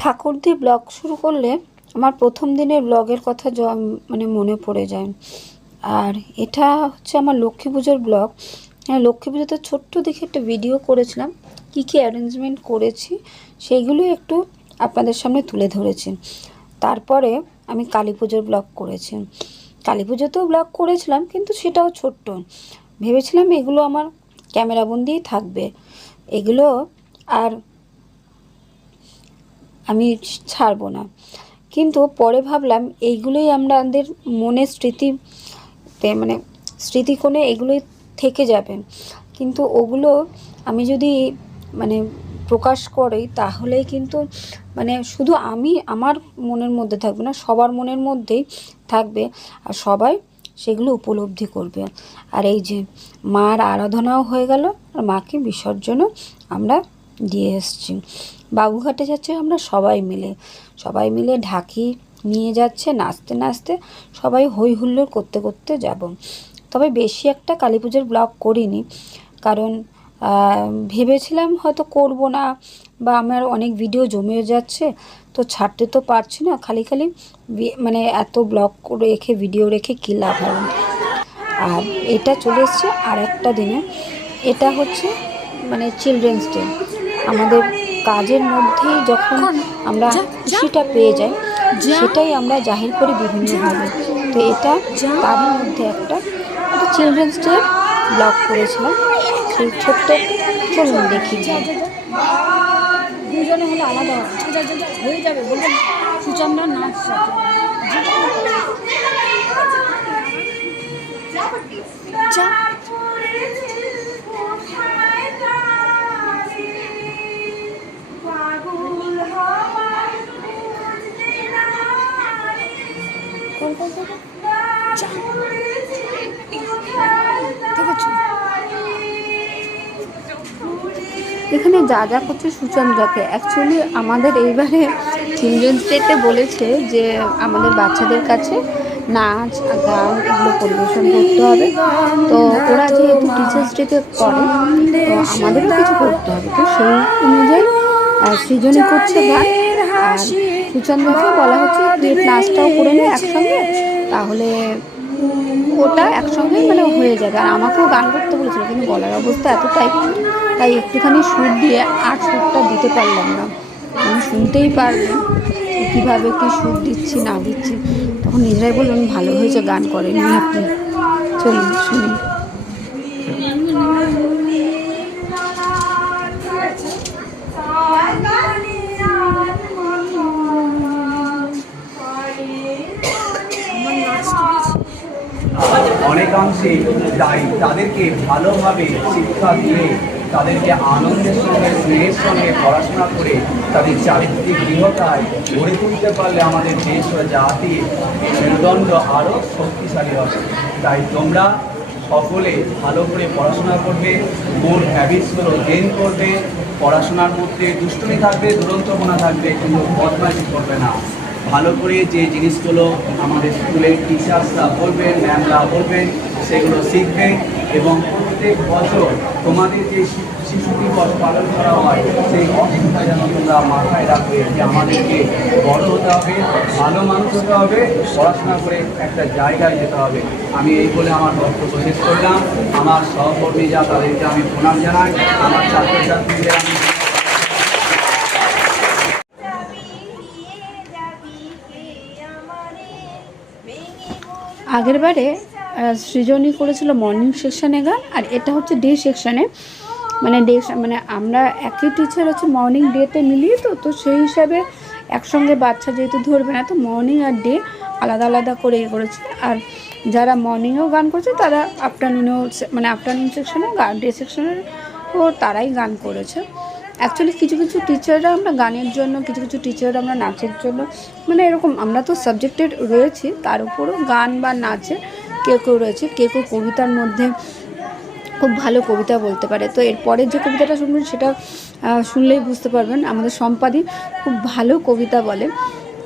ঠাকুর দিয়ে ব্লগ শুরু করলে আমার প্রথম দিনের ব্লগের কথা মানে মনে পড়ে যায়। আর এটা হচ্ছে আমার লক্ষ্মী পুজোর ব্লগ। লক্ষ্মী পুজোতে ছোট্ট দেখে একটা ভিডিও করেছিলাম, কি কি অ্যারেঞ্জমেন্ট করেছি সেইগুলো একটু আপনাদের সামনে তুলে ধরেছি। তারপরে আমি কালী পুজোর ব্লগ করেছি। কালী পুজোতেও ব্লগ করেছিলাম, কিন্তু সেটাও ছোট্ট। ভেবেছিলাম এগুলো আমার ক্যামেরাবন্দিই থাকবে, এগুলো আর আমি ছাড়বো না। কিন্তু পরে ভাবলাম এইগুলোই আমাদের মনের স্মৃতিতে, মানে স্মৃতিকোণে এগুলোই থেকে যাবে। কিন্তু ওগুলো আমি যদি মানে প্রকাশ করি তাহলেই কিন্তু মানে শুধু আমি আমার মনের মধ্যে থাকবে না, সবার মনের মধ্যেই থাকবে, আর সবাই সেগুলো উপলব্ধি করবে। আর এই যে মার আরাধনাও হয়ে গেল, আর মাকে বিসর্জনও আমরা দিয়ে এসছি। বাবুঘাটে যাচ্ছে আমরা সবাই মিলে ঢাকি নিয়ে যাচ্ছে, নাচতে নাচতে সবাই হই হুল্লোড় করতে করতে যাব। তবে বেশি একটা কালী পুজোর ব্লগ করিনি, কারণ ভেবেছিলাম হয়তো করব না, বা আমার অনেক ভিডিও জমে যাচ্ছে, তো ছাড়তে তো পারছি না। খালি মানে এত ব্লগ করে রেখে ভিডিও রেখে কী লাভ হবে। আর এটা চলে এসছে আর একটা দিনে, এটা হচ্ছে মানে চিলড্রেন্স ডে। আমাদের কাজের মধ্যেই যখন আমরা খুশিটা পেয়ে যাই, সেটাই আমরা জাহির করি বিভিন্নভাবে। তো এটা তারই মধ্যে একটা চিলড্রেন্স ডে ব্লগ করেছিলাম, সেই ছোট্ট চলুন দেখি। দুজনে হলে আলাদা হয়ে যাবে, বলবেন সুচন্দ্রা নাচ। এখানে যা যা করছে সুচন্দ্রাকে, অ্যাকচুয়ালি আমাদের এইবারে চিলড্রেন্স ডেতে বলেছে যে আমাদের বাচ্চাদের কাছে নাচ গান এগুলো পরিবেশন করতে হবে। তো ওরা যেহেতু টিচার্স ডেতে করে, তো আমাদেরও কিছু করতে হবে। তো সেই অনুযায়ী সৃজনী করছে গান, আর সুচন্দ্রাকে বলা হচ্ছে নাচটাও করে নেয় একসঙ্গে, তাহলে ওটা একসঙ্গে মানে হয়ে যাবে। আর আমাকেও গান করতে বলেছিল, কিন্তু গলার অবস্থা এতটাই, তাই একটুখানি সুর দিয়ে আর সুরটা দিতে পারলাম না। আমি শুনতেই পারবেন কীভাবে কি সুর দিচ্ছি না দিচ্ছি। তখন নিজেরাই বললেন ভালো হয়েছে গান করেননি আপনি। চলুন শুনি। অনেকাংশে তাই তাদেরকে ভালোভাবে শিক্ষা দিয়ে তাদেরকে আনন্দের সঙ্গে স্নেহের সঙ্গে পড়াশোনা করে তাদের চারিত্রিক দৃঢ়তায় গড়ে তুলতে পারলে আমাদের দেশ ও জাতির মেরুদণ্ড আরও শক্তিশালী হবে। তাই তোমরা সকলে ভালো করে পড়াশোনা করবে, গুড হ্যাবিটসগুলো গেইন করবে, পড়াশোনার মধ্যে দুষ্টুমি থাকবে, দুরন্তপনা থাকবে, কিন্তু বদমাইশি করবে না। ভালো করে যে জিনিসগুলো আমাদের স্কুলের টিচার্সরা বলবেন, ম্যামরা বলবেন, সেগুলো শিখবে। এবং প্রত্যেক বছর তোমাদের যে শিশু দিবস পালন করা হয়, সেই অসুবিধা যেন তোমরা মাথায় রাখবে যে আমাদেরকে বড় হতে হবে, ভালো মানুষ হতে হবে, পড়াশোনা করে একটা জায়গায় যেতে হবে। আমি এই বলে আমার বক্তব্য শেষ করলাম। আমার সহকর্মী যা, তাদেরকে আমি প্রণাম জানাই। আমার ছাত্রছাত্রীদের আমি আগের বারে সৃজনী করেছিল মর্নিং সেকশানে গান, আর এটা হচ্ছে ডে সেকশানে। মানে আমরা একই টিচার হচ্ছে মর্নিং ডেতে মিলিয়ে, তো সেই হিসাবে একসঙ্গে বাচ্চা যেহেতু ধরবে না, তো মর্নিং আর ডে আলাদা আলাদা করে করেছে। আর যারা মর্নিংয়েও গান করেছে তারা আফটারনুনেও, মানে আফটারনুন সেকশানে ডে সেকশানের তারাই গান করেছে। অ্যাকচুয়ালি কিছু কিছু টিচাররা আমরা গানের জন্য, কিছু কিছু টিচাররা আমরা নাচের জন্য, মানে এরকম আমরা তো সাবজেক্টেড রয়েছি, তার উপরও গান বা নাচে কেউ রয়েছে। কেউ কবিতার মধ্যে খুব ভালো কবিতা বলতে পারে। তো এরপরের যে কবিতাটা শুনবেন সেটা শুনলেই বুঝতে পারবেন, আমাদের সম্পাদি খুব ভালো কবিতা বলে।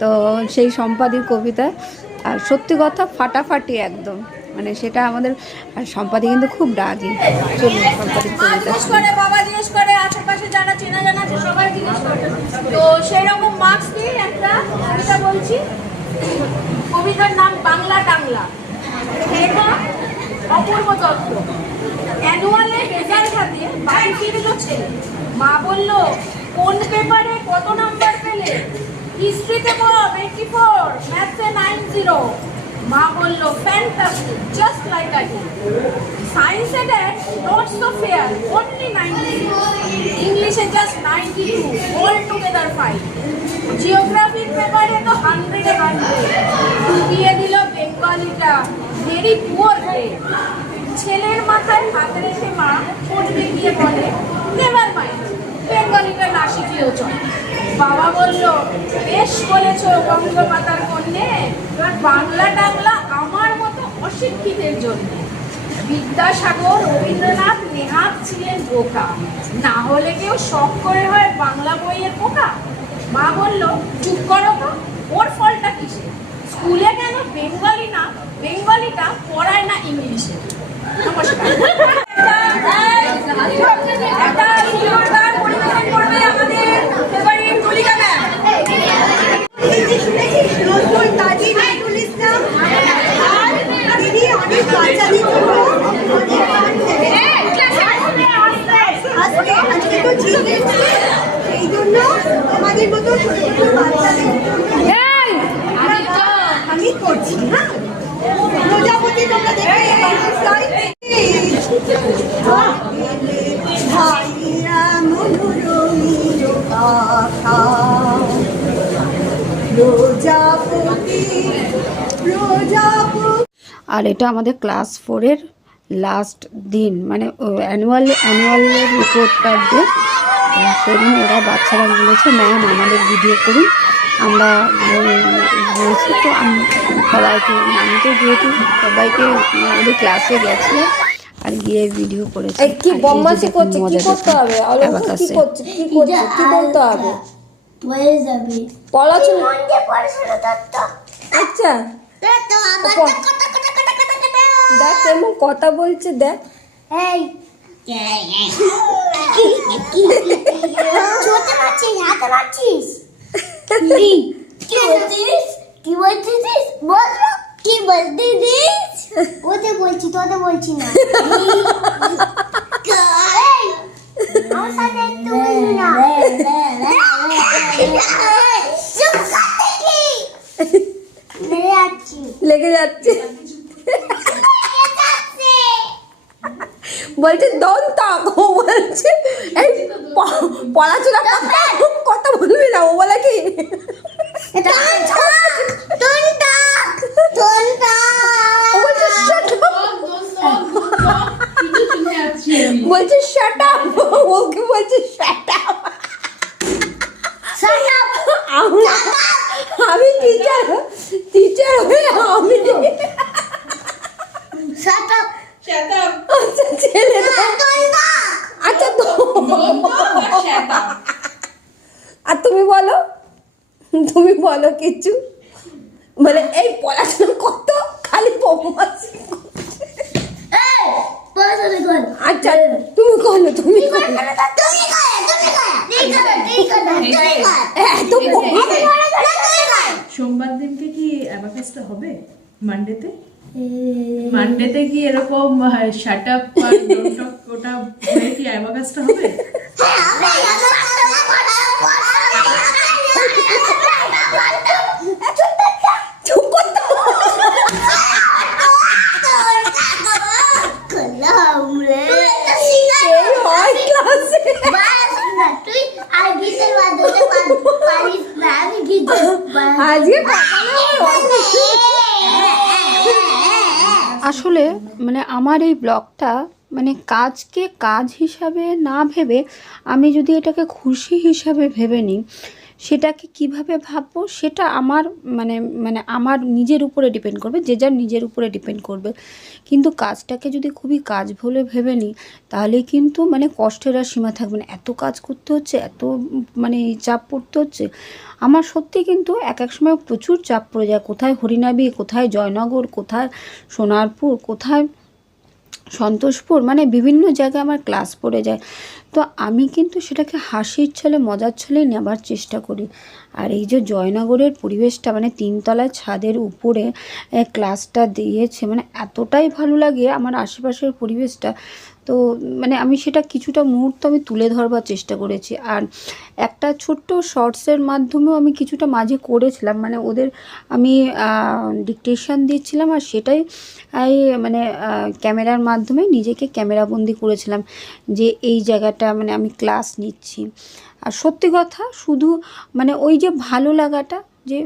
তো সেই সম্পাদির কবিতা, আর সত্যি কথা ফাটাফাটি একদম, মানে সেটা আমাদের। আর সম্পাদি কিন্তু খুব রাগী। চলুন সম্পাদির কবিতা। বাবা জিজ্ঞেস করে, আশেপাশে যারা চেনা জানা আছে সবাই জিজ্ঞেস করে, তো সেই রকম মার্কস কবিতা কবিতা বলছি। কবিতার নাম বাংলা টাংলা, লেখক অপূর্ব দত্ত। অ্যানুয়ালে রেজাল্ট হাতে বাড়ি ফিরল ছেলে, মা বলল কোন পেপারে কত নাম্বার পেলে? হিস্ট্রিতে 84, ম্যাথসে 90। মা বলল fantastic, just like I did. সায়েন্সে dad not so fair, only 96। ইংলিশে জাস্ট 92, অল টুগেদার 5। জিওগ্রাফির পেপারে তো 100 এ 100। দিয়ে দিল বেঙ্গলিটা, ভেরি পুয়ার গ্রেড। ছেলের মাথায় হাত রেখে মা পড়বে গিয়ে বলে নেভার মাইন্ড, বেঙ্গলিটা না শিখলেও চলে। বাবা বলল বেশ বলেছ বঙ্গমাতার কন্যে, বাংলা টাংলা আমার মতো অশিক্ষিতের জন্য। বিদ্যাসাগর, রবীন্দ্রনাথ, নেহাত ছিলেন বোকা, না হলে কেউ শখ করে হয় বাংলা বইয়ের পোকা। মা বলল চুপ করো তো, ওর ফলটা কিসে? স্কুলে কেন বেঙ্গলি না, বেঙ্গলিটা পড়ায় না ইংলিশে। নমস্কার। একটা সুন্দর পরিবেশন করবে আমাদের ফেভারিট তুলিকা ম্যাম। নজরুল কাজী নজরুল ইসলাম আর দিদি অনেক বাচ্চাদের জন্য আজকে তো চিলড্রেন্স ডে, সেই জন্য আমাদের মতো ছোট ছোট বাচ্চাদের আমি করছি। হ্যাঁ, প্রজাপতি তোমরা দেখে ভাইরা মনোরমির কথা, প্রজাপতি প্রজাপতি। আর এটা আমাদের ক্লাস 4-এর লাস্ট দিন, মানে অ্যানুয়ালের রিপোর্ট কার্ড দিয়ে সেদিন ওরা বাচ্চারা বলেছে ম্যাম আমাদের ভিডিও করুন। আমরা বলছি তো সবাইকে, আমি তো যেহেতু সবাইকে ওদের ক্লাসে গেছি আর গিয়ে ভিডিও করেছি। কি বদমাশি করছে, কি করতে হবে? অলঙ্কার কি করছে, কি করছে, কি বলতে হবে? হয়ে যাবে পড়াশোনা। আচ্ছা দেখ কেমন কথা বলছে, দেখ। এই ছোট মারছিস, হাতে মারছিস, কি বলছিস, কি বলছিস, বল কি বলছিস? ওদের বলছি, তোদের বলছি না। আমার সাথে একটু বলবি না। লেগে যাচ্ছে বলছে দন্তা, ও বলছে এই পড়াশোনা কথা বলবি না, ও বলে কি বলছে শাট আপ, ওকে বলছে শাট আপ। আমি টিচার হয়ে আমি আচ্ছা ছেলে আচ্ছা তো আর তুমি বলো কিছু, মানে এই পড়াশোনা কত খালি বদমাশি। আচ্ছা তুমি বলো, তুমি সোমবার দিনকে কি অ্যাবাকাসটা হবে? মানডেতে কি এরকম shut up R don't talk ওটা হয়ে কি অ্যাবাকাসটা হবে? আসলে মানে আমার এই ব্লগটা মানে কাজকে কাজ হিসাবে না ভেবে আমি যদি এটাকে খুশি হিসাবে ভেবে নিই, সেটাকে কিভাবে ভাববো সেটা আমার মানে আমার নিজের উপরে ডিপেন্ড করবে, যে যার নিজের উপরে ডিপেন্ড করবে। কিন্তু কাজটাকে যদি খুবই কাজ বলে ভেবে নিই তাহলে কিন্তু মানে কষ্টের আর সীমা থাকবে না। এত কাজ করতে হচ্ছে, এত মানে চাপ পড়তে হচ্ছে। আমার সত্যি কিন্তু এক এক সময় প্রচুর চাপ পড়ে যায়। কোথায় হরিনাবি, কোথায় জয়নগর, কোথায় সোনারপুর, কোথায় সন্তোষপুর, মানে বিভিন্ন জায়গায় আমার ক্লাস পড়ে যায়। তো আমি কিন্তু সেটাকে হাসির ছলে মজার ছলেই নেবার চেষ্টা করি। আর এই যে জয়নগরের পরিবেশটা, মানে 3 তলায় ছাদের উপরে ক্লাসটা দিয়েছে, মানে এতটাই ভালো লাগে আমার আশেপাশের পরিবেশটা। তো মানে আমি সেটা কিছুটা মুহূর্ত আমি তুলে ধরবার চেষ্টা করেছি। আর একটা ছোট্ট শর্টসের মাধ্যমেও আমি কিছুটা মাঝে করেছিলাম, মানে ওদের আমি ডিকটেশন দিচ্ছিলাম আর সেটাই মানে ক্যামেরার মাধ্যমে নিজেকে ক্যামেরাবন্দি করেছিলাম যে এই জায়গাটা মানে আমি ক্লাস নিচ্ছি। আর সত্যি কথা, শুধু মানে ওই যে ভালো লাগাটা, যে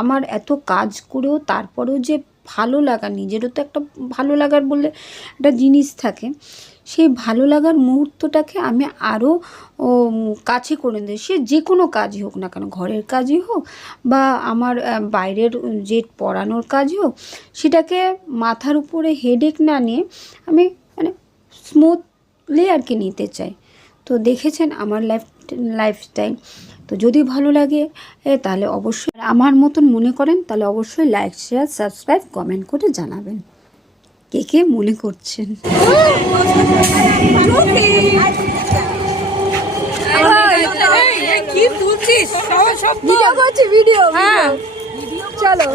আমার এত কাজ করেও তারপরেও যে ভালো লাগা, নিজেরও তো একটা ভালো লাগার বলে একটা জিনিস থাকে, সেই ভালো লাগার মুহূর্তটাকে আমি আরও কাছে করে দিই। সে যে কোনো কাজই হোক না কেন, ঘরের কাজই হোক বা আমার বাইরের যে পড়ানোর কাজই হোক, সেটাকে মাথার উপরে হেডেক না নিয়ে আমি মানে স্মুথলি আর কি নিতে চাই। তো দেখেছেন আমার লাইফস্টাইল। তো যদি ভালো লাগে তাহলে অবশ্যই, আমার মতন মনে করেন তাহলে অবশ্যই লাইক, শেয়ার, সাবস্ক্রাইব, কমেন্ট করে জানাবেন কে কে মনে করছেন। কি তুলছিস? ভিডিও করছি, ভিডিও। হ্যাঁ চলো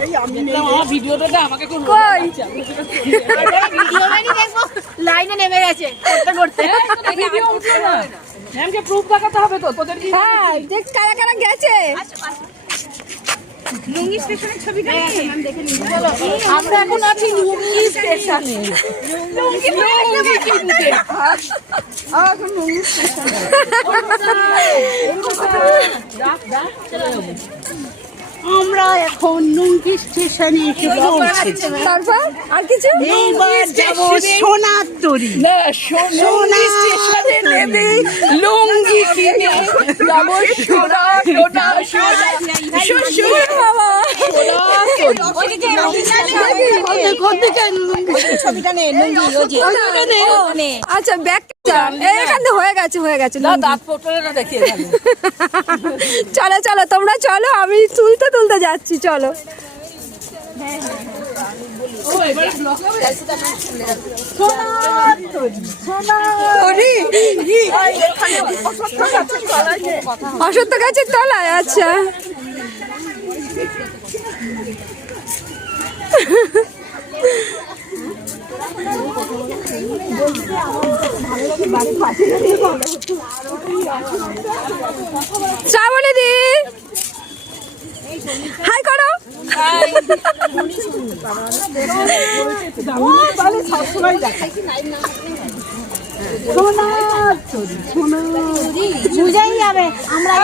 লাইনে নেমে গেছে করতে করতে ম্যামকে প্রুফ দেখাতে হবে তো তোদের কি? হ্যাঁ, যে কারা কারা গেছে লুঙ্গি স্টেশনের ছবিটা আমরা এখন আছি লুঙ্গি স্টেশনে। লুঙ্গি কিনতে। এখন লুঙ্গি স্টেশনে। আমরা এখন লুঙ্গি স্টেশনে এসে পৌঁছেছি। তারপর আর কিছু এইবার যাব সোনার তরী। না, লুঙ্গি স্টেশনে নেমে লুঙ্গি কিনে যাবো সোনা সোনা সোনা বাবা ছবিটা নে, লুঙ্গি আচ্ছা ব্যাগ এখানে হয়ে গেছে না দাঁত পটলে দেখিয়ে যাবে। চলো চলো তোমরা চলো, আমি তুলতে তুলতে যাচ্ছি, চলো। ও এবারে ব্লক হবে। অসত্য গাছের তলায়, আচ্ছা। শ্রাবণী দি হাই করো। বুঝাই যাবে আমরা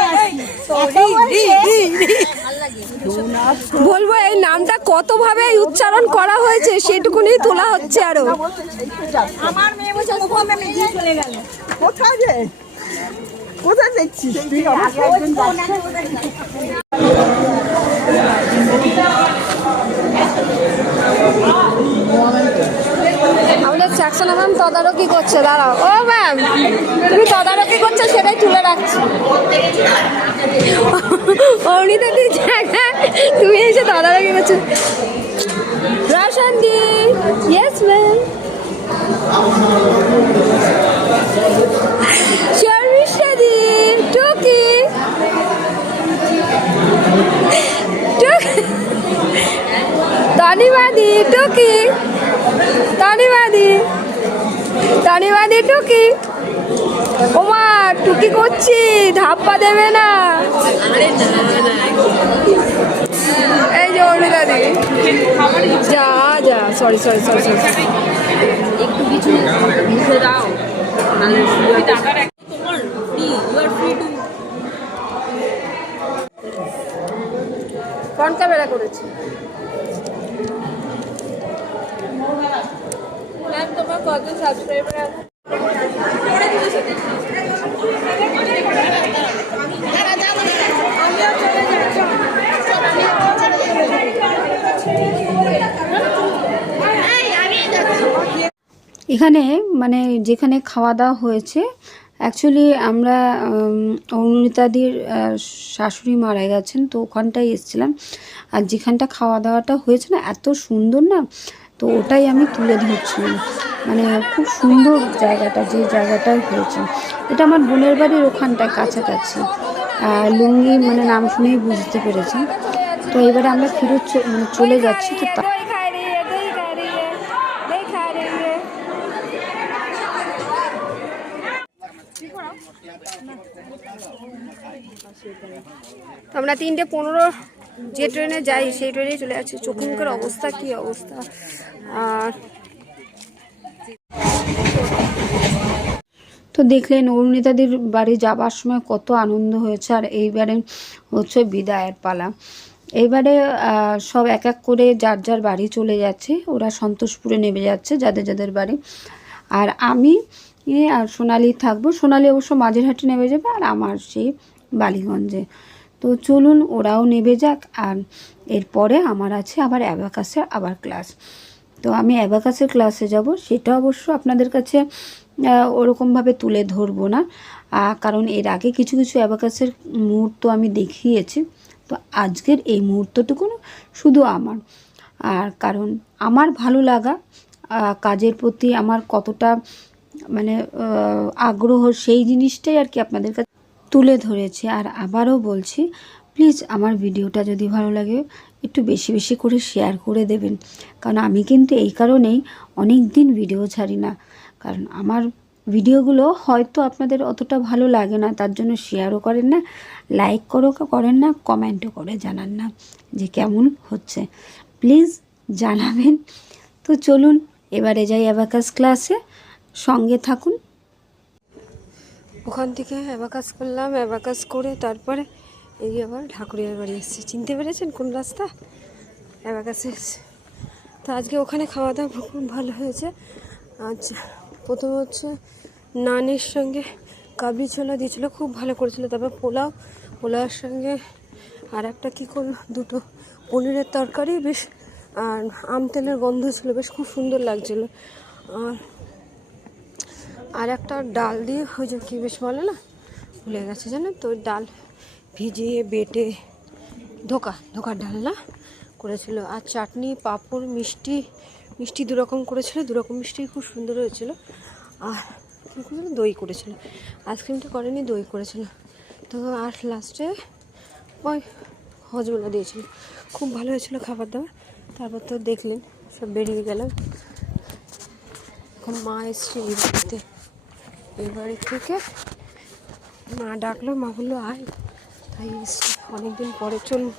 বলবো এই নামটা কত ভাবে উচ্চারণ করা হয়েছে সেটুকুনি তোলা হচ্ছে আরো। আমার মেয়ে বলছে ওখানে মেয়ে চলে গেল। কোথায় যে কোথায় দেখছিস তুই? আগে একজন আমাদের সেকশন ম্যাম তদারকি করছে, দাঁড়াও। ও ম্যাম তুমি তদারকি করছো সেটাই তুলে রাখছি। অনিতা দি জায়গায় তুমি এসে তদারকি করছো। রোশন দি, ইয়েস ম্যাম। শর্মিষ্ঠা দি, টুকি তনিমাদি, টুকি তনিমাদি টুকি। ওমা টুকি করছি, ধাপ্পা দেবে না। এই যে অনিতা দি, যা যা, সরি একটু কিছু বুঝে দাও। ফ্রন্ট ক্যামেরা করেছি। ম্যাম তোমার কত সাবস্ক্রাইবার আছে? এখানে মানে যেখানে খাওয়া দাওয়া হয়েছে, অ্যাকচুয়ালি আমরা অরুণিতাদির শাশুড়ি মারা গেছেন, তো ওখানটায় এসেছিলাম। আর যেখানটা খাওয়া দাওয়াটা হয়েছে না, এত সুন্দর না, তো ওটাই আমি তুলে ধরছিলাম। মানে খুব সুন্দর জায়গাটা, যে জায়গাটায় হয়েছে। এটা আমার বোনের বাড়ির ওখানটায় কাছাকাছি। লুঙ্গি মানে নাম শুনেই বুঝতে পেরেছেন। তো এবারে আমরা ফিরত চলে যাচ্ছি। তো আমরা 3:15 যে ট্রেনে যাই সেই ট্রেনে চলে যাচ্ছি। চোখ মুখের অবস্থা কি অবস্থা। আর তো দেখলেন অরুণিতাদের বাড়ি যাবার সময় কত আনন্দ হয়েছে। আর এইবারে হচ্ছে বিদায়ের পালা। এইবারে সব এক এক করে যার যার বাড়ি চলে যাচ্ছে। ওরা সন্তোষপুরে নেমে যাচ্ছে যাদের যাদের বাড়ি। আর আমি আর সোনালি থাকবো। সোনালি অবশ্য মাঝেরহাটে নেমে যাবে, আর আমার সেই বালিগঞ্জে। তো চলুন ওরাও নেমে যাক। আর এরপরে আমার আছে আবার অ্যাবাকাসের আবার ক্লাস। তো আমি অ্যাবাকাসের ক্লাসে যাব, সেটা অবশ্য আপনাদের কাছে ওরকমভাবে তুলে ধরবো না, কারণ এর আগে কিছু কিছু অ্যাবাকাসের মুহূর্ত আমি দেখিয়েছি। তো আজকের এই মুহূর্তটুকু শুধু আমার, আর কারণ আমার ভালো লাগা, কাজের প্রতি আমার কতটা মানে আগ্রহ, সেই জিনিসটাই আর কি আপনাদের কাছে তুলে ধরেছি। আর আবারও বলছি, প্লিজ আমার ভিডিওটা যদি ভালো লাগে একটু বেশি বেশি করে শেয়ার করে দেবেন। কারণ আমি কিন্তু এই কারণেই অনেক দিন ভিডিও ছাড়ি না, কারণ আমার ভিডিওগুলো হয়তো আপনাদের অতটা ভালো লাগে না, তার জন্য শেয়ারও করেন না, লাইক করেন না, কমেন্টও করে জানান না যে কেমন হচ্ছে। প্লিজ জানাবেন। তো চলুন এবারে যাই অ্যাবাকাস ক্লাসে, সঙ্গে থাকুন। ওখান থেকে অ্যাবাকাস করলাম, অ্যাবাকাস করে তারপরে এই আবার ঠাকুরিয়ার বাড়ি এসেছি। চিনতে পেরেছেন কোন রাস্তা? অ্যাবাকাসে এসেছি। তো আজকে ওখানে খাওয়া দাওয়া খুব ভালো হয়েছে। আজ প্রথম হচ্ছে নানের সঙ্গে কাবলি ছোলা দিয়েছিল, খুব ভালো করেছিল। তারপর পোলাওয়ের সঙ্গে আর একটা কী করলো, দুটো পনিরের তরকারি, বেশ আর আম তেলের গন্ধ ছিল, বেশ খুব সুন্দর লাগছিলো। আর একটা ডাল দিয়ে ওই যে কী বেশ বলে না, ভুলে গেছে জানেন তো, ওই ডাল ভিজিয়ে বেটে ধোকার ডাল না করেছিল। আর চাটনি, পাঁপড়, মিষ্টি দুরকম করেছিল, দুরকম মিষ্টি খুব সুন্দর হয়েছিল। আর কী করেছিল, দই করেছিল, আইসক্রিমটা করেনি, দই করেছিল। তো আর লাস্টে ওই হজমোলা দিয়েছিল, খুব ভালো হয়েছিল খাবার দাবার। তারপর তো দেখলেন সব বেরিয়ে গেলাম। এখন মা এসছে এই বাড়ি থেকে, মা ডাকলো, মা বললো আয়, তাই এসছে অনেকদিন পরে। চলুন